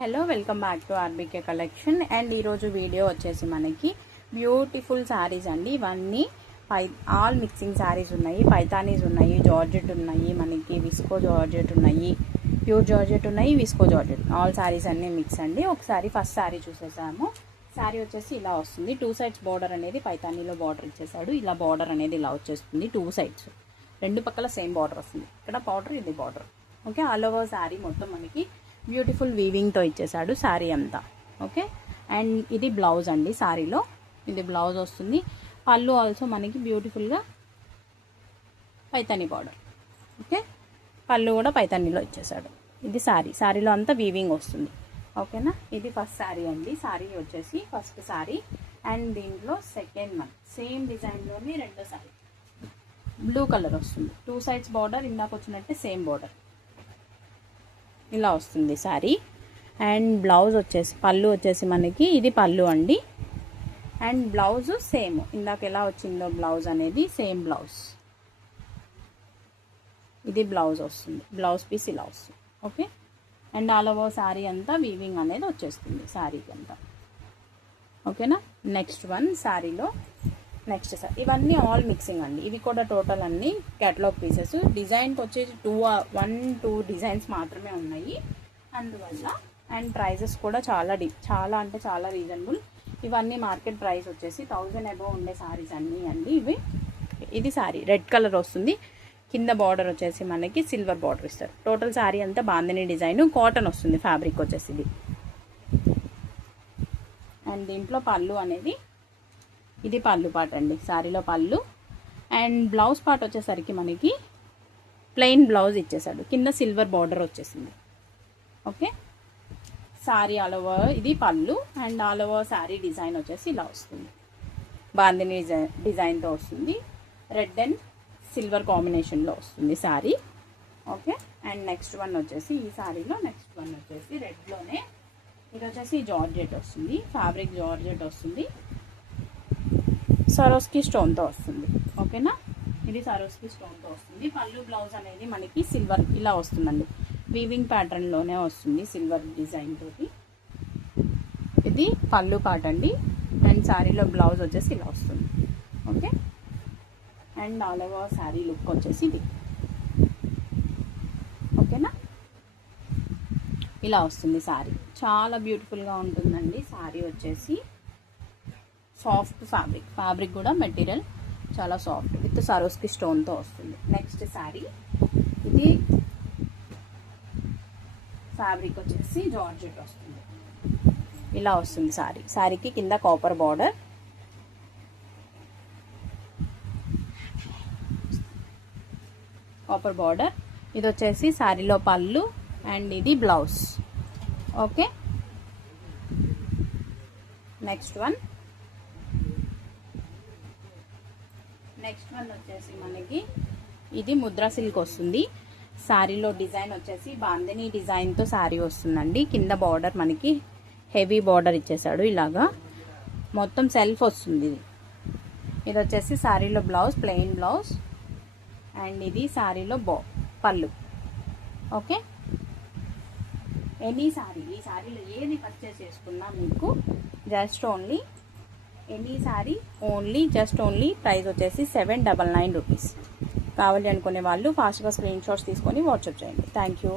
Hello welcome back to RBK collection. And ఈరోజు video వచ్చేసి మనకి బ్యూటిఫుల్ శారీస్ అండి. ఇవన్నీ ఆల్ మిక్సింగ్ శారీస్ ఉన్నాయి. పైతానీస్ ఉన్నాయి, జార్జెట్ ఉన్నాయి, మనకి విస్కో జార్జెట్ ఉన్నాయి, ప్యూర్ జార్జెట్ ఉన్నాయి, విస్కో జార్జెట్, ఆల్ శారీస్ అన్నీ మిక్స్ అండి. ఒకసారి ఫస్ట్ శారీ చూసేసాము. శారీ వచ్చేసి ఇలా వస్తుంది. 2 సైడ్స్ బార్డర్ అనేది పైతానీలో బార్డర్ ఇచ్చేసాడు. ఇలా బార్డర్ అనేది ఇలా వచ్చేస్తుంది. 2 సైడ్స్ రెండు పక్కల సేమ్ బార్డర్ వస్తుంది. ఇక్కడ బార్డర్, ఇది border. Okay, all over sari మొత్తం మనకి బ్యూటిఫుల్ వీవింగ్తో ఇచ్చేసాడు శారీ అంతా. ఓకే, అండ్ ఇది బ్లౌజ్ అండి. శారీలో ఇది బ్లౌజ్ వస్తుంది. పళ్ళు ఆల్సో మనకి బ్యూటిఫుల్గా పైతానీ బార్డర్. ఓకే, పళ్ళు కూడా పైతానీలో ఇచ్చేసాడు. ఇది శారీలో అంతా వీవింగ్ వస్తుంది. ఓకేనా, ఇది ఫస్ట్ శారీ అండి. శారీ వచ్చేసి ఫస్ట్ శారీ. అండ్ దీంట్లో సెకండ్ వన్ సేమ్ డిజైన్లోని రెండో శారీ బ్లూ కలర్ వస్తుంది. 2 సైడ్స్ బార్డర్, ఇందాక వచ్చినట్టే సేమ్ బార్డర్ ఇలా వస్తుంది శారీ. అండ్ బ్లౌజ్ వచ్చేసి పళ్ళు వచ్చేసి మనకి ఇది పళ్ళు అండి. అండ్ బ్లౌజ్ సేమ్ ఇందాక ఎలా వచ్చిందో బ్లౌజ్ అనేది సేమ్ బ్లౌజ్. ఇది బ్లౌజ్ వస్తుంది. బ్లౌజ్ పీస్ ఇలా వస్తుంది. Okay, and all over sari అంతా వీవింగ్ అనేది వచ్చేస్తుంది శారీకి అంతా. ఓకేనా, నెక్స్ట్ వన్ శారీలో నెక్స్ట్ సార్ ఇవన్నీ ఆల్ మిక్సింగ్ అండి. ఇవి కూడా టోటల్ అన్ని క్యాటలాగ్ పీసెస్. డిజైన్కి వచ్చేసి 1-2 డిజైన్స్ మాత్రమే ఉన్నాయి అందువల్ల. అండ్ ప్రైజెస్ కూడా చాలా అంటే చాలా రీజనబుల్. ఇవన్నీ మార్కెట్ ప్రైస్ వచ్చేసి 1000 అబోవ్ ఉండే శారీస్ అన్నీ అండి ఇవి. ఇది శారీ రెడ్ కలర్ వస్తుంది. కింద బార్డర్ వచ్చేసి మనకి సిల్వర్ బార్డర్ ఇస్తారు. టోటల్ శారీ అంతా బాందిని డిజైన్, కాటన్ వస్తుంది ఫ్యాబ్రిక్ వచ్చేసి ఇది. అండ్ దీంట్లో పళ్ళు అనేది ఇది పళ్ళు పార్ట్ అండి. శారీలో పళ్ళు. అండ్ బ్లౌజ్ పార్ట్ వచ్చేసరికి మనకి ప్లెయిన్ బ్లౌజ్ ఇచ్చేసాడు. కింద సిల్వర్ బార్డర్ వచ్చేసింది. ఓకే, శారీ ఆల్ ఓవర్ ఇది పళ్ళు. And all over sari design వచ్చేసి ఇలా వస్తుంది. బాందిని డిజైన్తో వస్తుంది. రెడ్ అండ్ సిల్వర్ కాంబినేషన్లో వస్తుంది sari. Okay, and next one వచ్చేసి ఈ శారీలో నెక్స్ట్ వన్ వచ్చేసి రెడ్లోనే ఇది వచ్చేసి జార్జెట్ వస్తుంది. ఫ్యాబ్రిక్ జార్జెట్ వస్తుంది. సరోస్కి స్టోన్తో వస్తుంది. ఓకేనా, ఇది సరోస్కి స్టోన్తో వస్తుంది. పళ్ళు బ్లౌజ్ అనేది మనకి సిల్వర్ ఇలా వస్తుందండి. వీవింగ్ ప్యాటర్న్లోనే వస్తుంది సిల్వర్ డిజైన్ తోటి. ఇది పళ్ళు పార్ట్ అండి. అండ్ శారీలో బ్లౌజ్ వచ్చేసి ఇలా వస్తుంది. Okay, and all over sari look వచ్చేసి ఇది. ఓకేనా, ఇలా వస్తుంది శారీ. చాలా బ్యూటిఫుల్గా ఉంటుందండి శారీ వచ్చేసి. సాఫ్ట్ ఫ్యాబ్రిక్ కూడా మెటీరియల్ చాలా సాఫ్ట్ విత్ సరోస్కి స్టోన్తో వస్తుంది. నెక్స్ట్ శారీ ఇది ఫ్యాబ్రిక్ వచ్చేసి జార్జెట్ వస్తుంది. ఇలా వస్తుంది శారీకి కింద కాపర్ బార్డర్. ఇది వచ్చేసి శారీలో పళ్ళు. అండ్ ఇది బ్లౌజ్. ఓకే, నెక్స్ట్ వన్ వచ్చేసి మనకి ఇది ముద్రా సిల్క్ వస్తుంది. శారీలో డిజైన్ వచ్చేసి బాందిని డిజైన్తో శారీ వస్తుందండి. కింద బార్డర్ మనకి హెవీ బార్డర్ ఇచ్చేసాడు. ఇలాగా మొత్తం సెల్ఫ్ వస్తుంది. ఇది వచ్చేసి శారీలో బ్లౌజ్, ప్లెయిన్ బ్లౌజ్. అండ్ ఇది శారీలో పళ్ళు. ఓకే, ఈ శారీలో ఏది పర్చేస్ చేసుకున్నా మీకు జస్ట్ ఓన్లీ ఓన్లీ ప్రైస్ వచ్చేసి 799 రూపీస్. కావాలి అనుకునే వాళ్ళు ఫాస్ట్గా స్క్రీన్ షాట్స్ తీసుకొని వాట్సాప్ చేయండి. Thank you.